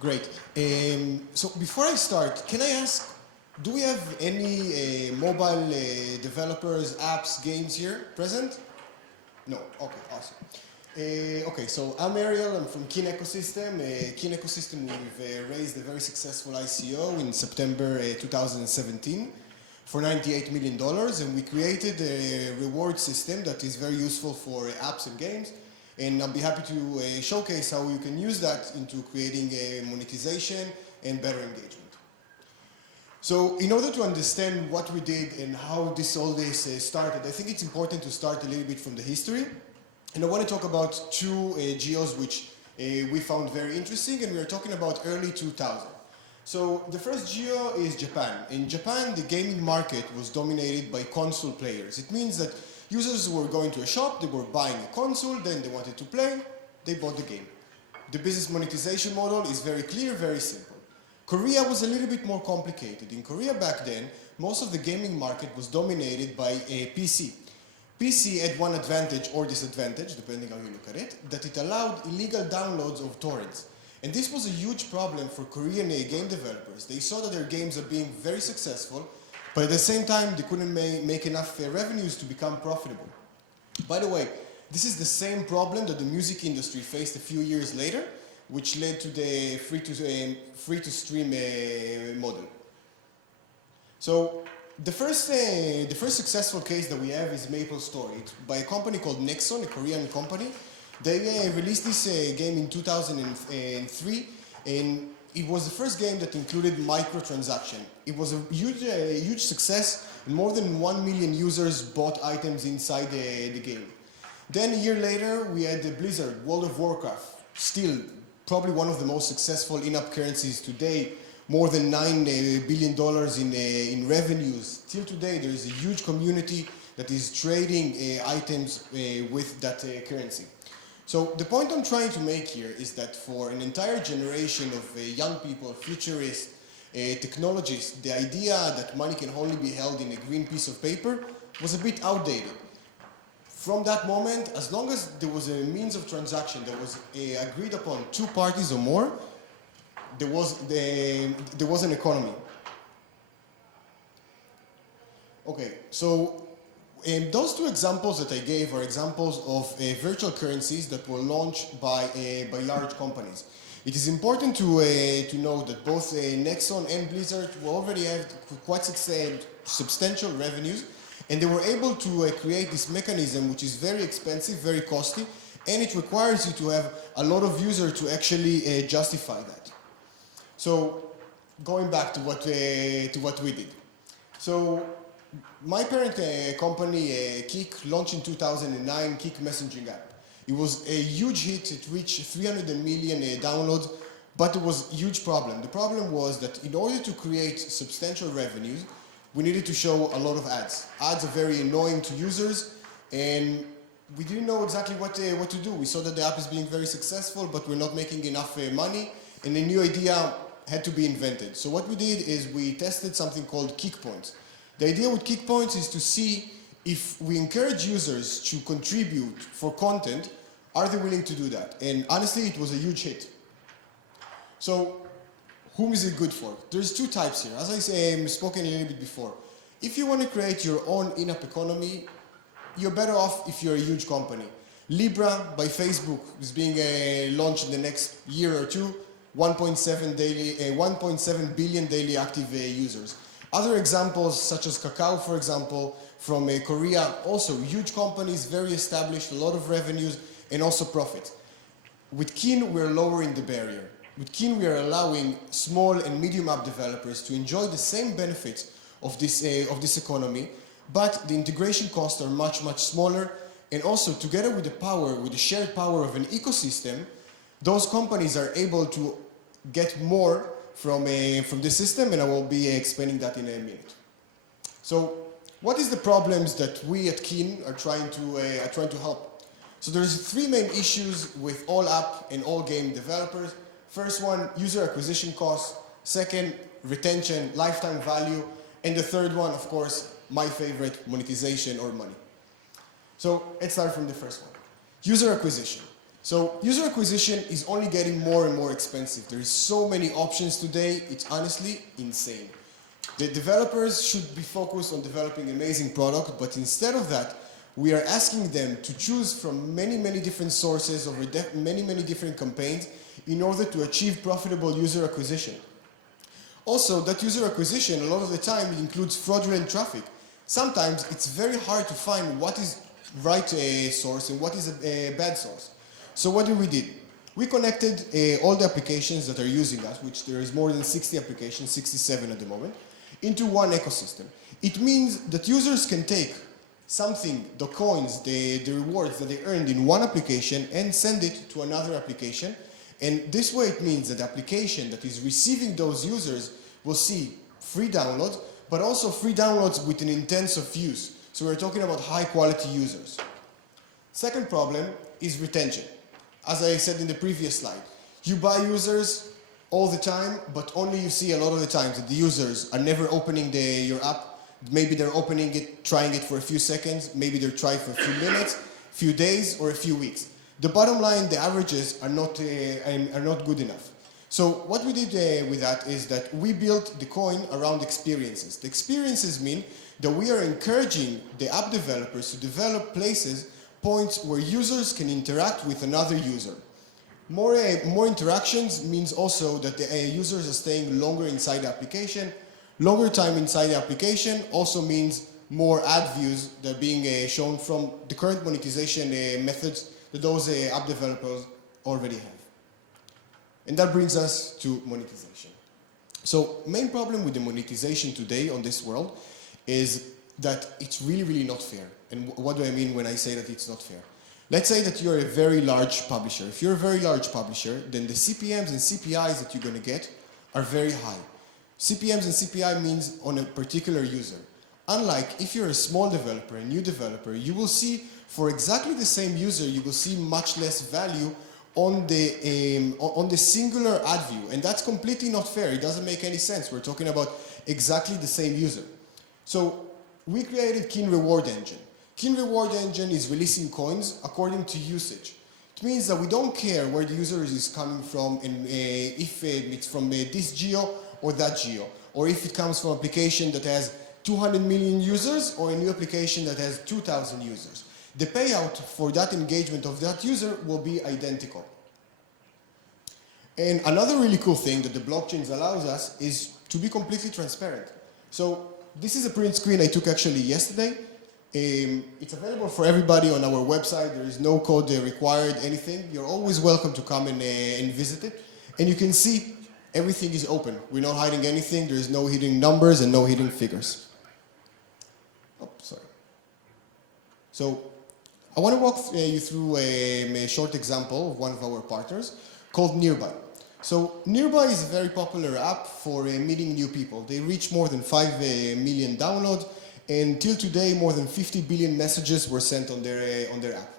Great. So before I start, can I ask, do we have any mobile developers, apps, games here present? No. Okay, awesome. Okay, so I'm Ariel. I'm from Keen Ecosystem. Keen Ecosystem, we've raised a very successful ICO in September 2017 for $98 million, and we created a reward system that is very useful for apps and games. And I'll be happy to showcase how you can use that into creating monetization and better engagement. So in order to understand what we did and how all this started, I think it's important to start a little bit from the history. And I want to talk about two geos which we found very interesting, and we are talking about early 2000. So the first geo is Japan. In Japan, the gaming market was dominated by console players. It means that users were going to a shop, they were buying a console, then they wanted to play, they bought the game. The business monetization model is very clear, very simple. Korea was a little bit more complicated. In Korea back then, most of the gaming market was dominated by a PC. PC had one advantage or disadvantage, depending how you look at it, that it allowed illegal downloads of torrents. And this was a huge problem for Korean game developers. They saw that their games are being very successful, but at the same time, they couldn't make enough revenues to become profitable. By the way, this is the same problem that the music industry faced a few years later, which led to the free-to-stream model. So the first successful case that we have is MapleStory. It's by a company called Nexon, a Korean company. They released this game in 2003, and it was the first game that included microtransaction. It was a huge success, and more than 1 million users bought items inside the game. Then a year later, we had Blizzard, World of Warcraft, still probably one of the most successful in-app currencies today, more than $9 billion in revenues. Till today, there is a huge community that is trading items with that currency. So the point I'm trying to make here is that for an entire generation of young people, futurists, technologists, the idea that money can only be held in a green piece of paper was a bit outdated. From that moment, as long as there was a means of transaction that was agreed upon two parties or more, there was an economy. Okay, so those two examples that I gave are examples of virtual currencies that were launched by large companies. It is important to know that both Nexon and Blizzard will already have quite substantial revenues, and they were able to create this mechanism which is very expensive, very costly, and it requires you to have a lot of users to actually justify that. So going back to what we did. So my parent company, Kik, launched in 2009, Kik messaging app. It was a huge hit. It reached 300 million downloads, but it was a huge problem. The problem was that in order to create substantial revenues, we needed to show a lot of ads. Ads are very annoying to users, and we didn't know exactly what to do. We saw that the app is being very successful, but we're not making enough money, and a new idea had to be invented. So what we did is we tested something called Kik Points. The idea with Kik Points is to see if we encourage users to contribute for content, are they willing to do that? And honestly, it was a huge hit. So whom is it good for? There's two types here. As I spoken a little bit before, if you want to create your own in-app economy, you're better off if you're a huge company. Libra by Facebook is being launched in the next year or two, 1.7 billion daily active users. Other examples, such as Kakao, for example, from Korea, also huge companies, very established, a lot of revenues, and also profit. With Keen, we're lowering the barrier. With Keen, we are allowing small and medium app developers to enjoy the same benefits of this economy, but the integration costs are much, much smaller. And also, together with the shared power of an ecosystem, those companies are able to get more from the system, and I will be explaining that in a minute. So, what is the problems that we at Keen are trying to help? So there's three main issues with all app and all game developers. First one, user acquisition costs. Second, retention, lifetime value. And the third one, of course, my favorite, monetization or money. So let's start from the first one. User acquisition. So user acquisition is only getting more and more expensive. There is so many options today, it's honestly insane. The developers should be focused on developing amazing product, but instead of that, we are asking them to choose from many, many different sources over many, many different campaigns in order to achieve profitable user acquisition. Also, that user acquisition, a lot of the time, it includes fraudulent traffic. Sometimes it's very hard to find what is right source and what is a bad source. So what did? We connected all the applications that are using us, which there is more than 60 applications, 67 at the moment, into one ecosystem. It means that users can take something, the coins, the rewards that they earned in one application and send it to another application. And this way it means that the application that is receiving those users will see free downloads, but also free downloads with an intent of use. So we're talking about high quality users. Second problem is retention. As I said in the previous slide, you buy users all the time, but only you see a lot of the times that the users are never opening your app. Maybe they're opening it, trying it for a few seconds, maybe they're trying for a few minutes, few days, or a few weeks. The bottom line, the averages are not good enough. So what we did with that is that we built the coin around experiences. The experiences mean that we are encouraging the app developers to develop points where users can interact with another user. More interactions means also that the users are staying longer inside the application. Longer time inside the application also means more ad views that are being shown from the current monetization methods that those app developers already have. And that brings us to monetization. So main problem with the monetization today on this world is that it's really, really not fair. And what do I mean when I say that it's not fair? Let's say that you're a very large publisher. If you're a very large publisher, then the CPMs and CPIs that you're going to get are very high. CPMs and CPI means on a particular user. Unlike if you're a small developer, a new developer, you will see for exactly the same user, you will see much less value on the singular ad view. And that's completely not fair. It doesn't make any sense. We're talking about exactly the same user. So we created Keen Reward Engine. Keen Reward Engine is releasing coins according to usage. It means that we don't care where the user is coming from and if it's from this geo or that geo, or if it comes from an application that has 200 million users or a new application that has 2,000 users. The payout for that engagement of that user will be identical. And another really cool thing that the blockchain allows us is to be completely transparent. So this is a print screen I took actually yesterday. It's available for everybody on our website. There is no code required, anything. You're always welcome to come and visit it. And you can see everything is open. We're not hiding anything. There's no hidden numbers and no hidden figures. Oh, sorry. So I want to walk you through a short example of one of our partners called Nearby. So Nearby is a very popular app for meeting new people. They reach more than 5 million downloads, and till today more than 50 billion messages were sent on their app.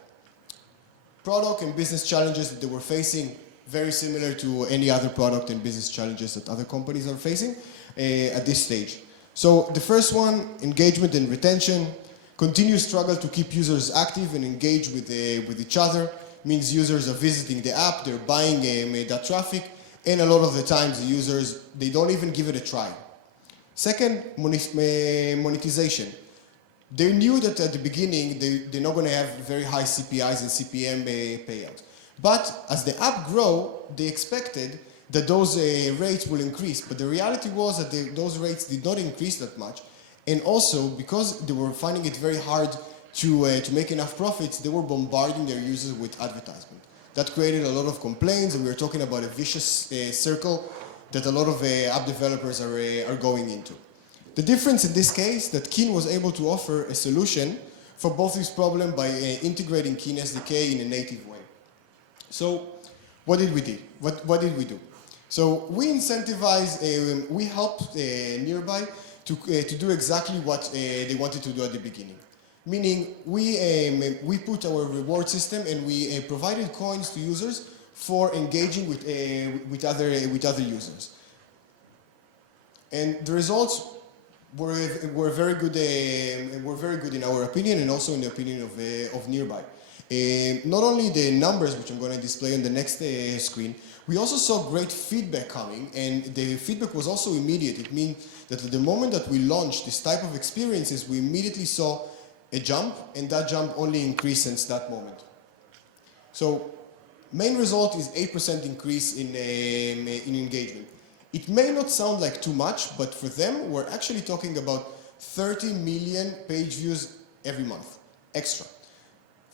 Product and business challenges that they were facing, very similar to any other product and business challenges that other companies are facing at this stage. So the first one, engagement and retention. Continuous struggle to keep users active and engage with each other. Means users are visiting the app, they're buying that traffic, and a lot of the times the users, they don't even give it a try. Second, monetization. They knew that at the beginning they're not going to have very high CPIs and CPM payouts. But as the app grew, they expected that those rates will increase. But the reality was that those rates did not increase that much. And also, because they were finding it very hard to make enough profits, they were bombarding their users with advertisement. That created a lot of complaints, and we are talking about a vicious circle that a lot of app developers are going into. The difference in this case, that Keen was able to offer a solution for both these problems by integrating Keen SDK in a native way. So what did we do? What did we do? So we incentivized, we helped Nearby to do exactly what they wanted to do at the beginning. Meaning, we put our reward system and we provided coins to users for engaging with other users. And the results were very good in our opinion, and also in the opinion of Nearby. Not only the numbers, which I'm going to display on the next screen, we also saw great feedback coming, and the feedback was also immediate. It means that at the moment that we launched this type of experiences, we immediately saw a jump, and that jump only increased since that moment. So, main result is 8% increase in engagement. It may not sound like too much, but for them, we're actually talking about 30 million page views every month, extra.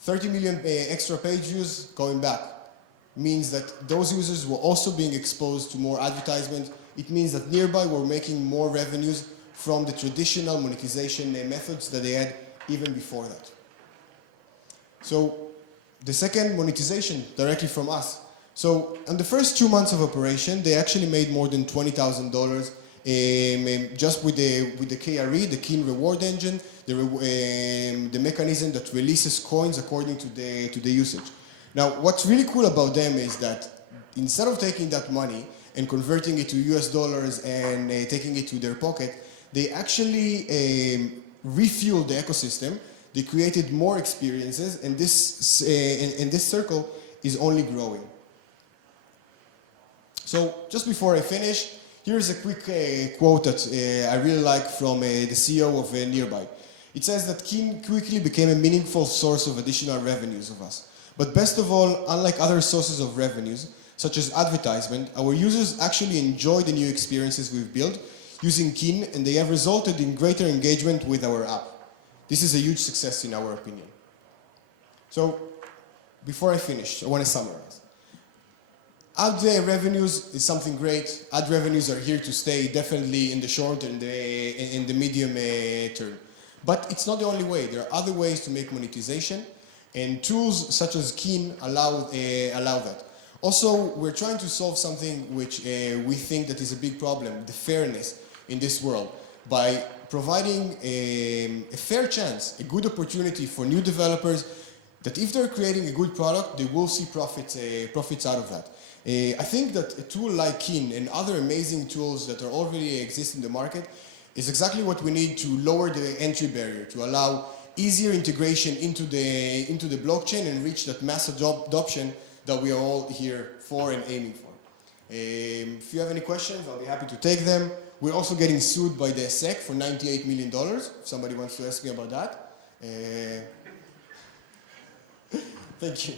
30 million extra page views going back means that those users were also being exposed to more advertisements. It means that nearby we're making more revenues from the traditional monetization methods that they had even before that. So the second, monetization directly from us. So in the first 2 months of operation, they actually made more than $20,000 just with the KRE, the Keen Reward Engine, the mechanism that releases coins according to the usage. Now, what's really cool about them is that instead of taking that money and converting it to US dollars and taking it to their pocket, they actually refuel the ecosystem. They created more experiences, and this circle is only growing. So just before I finish, here's a quick quote that I really like from the CEO of Nearby. It says that Keen quickly became a meaningful source of additional revenues of us. But best of all, unlike other sources of revenues, such as advertisement, our users actually enjoy the new experiences we've built using Keen, and they have resulted in greater engagement with our app. This is a huge success in our opinion. So, before I finish, I want to summarize. Ad revenues is something great. Ad revenues are here to stay, definitely in the short and in the medium term. But it's not the only way. There are other ways to make monetization, and tools such as Keen allow that. Also, we're trying to solve something which we think that is a big problem, the fairness in this world, by providing a fair chance, a good opportunity for new developers that if they're creating a good product, they will see profits out of that. I think that a tool like Keen and other amazing tools that are already exist in the market is exactly what we need to lower the entry barrier, to allow easier integration into the blockchain and reach that mass adoption that we are all here for and aiming for. If you have any questions, I'll be happy to take them. We're also getting sued by the SEC for $98 million, if somebody wants to ask me about that. Thank you.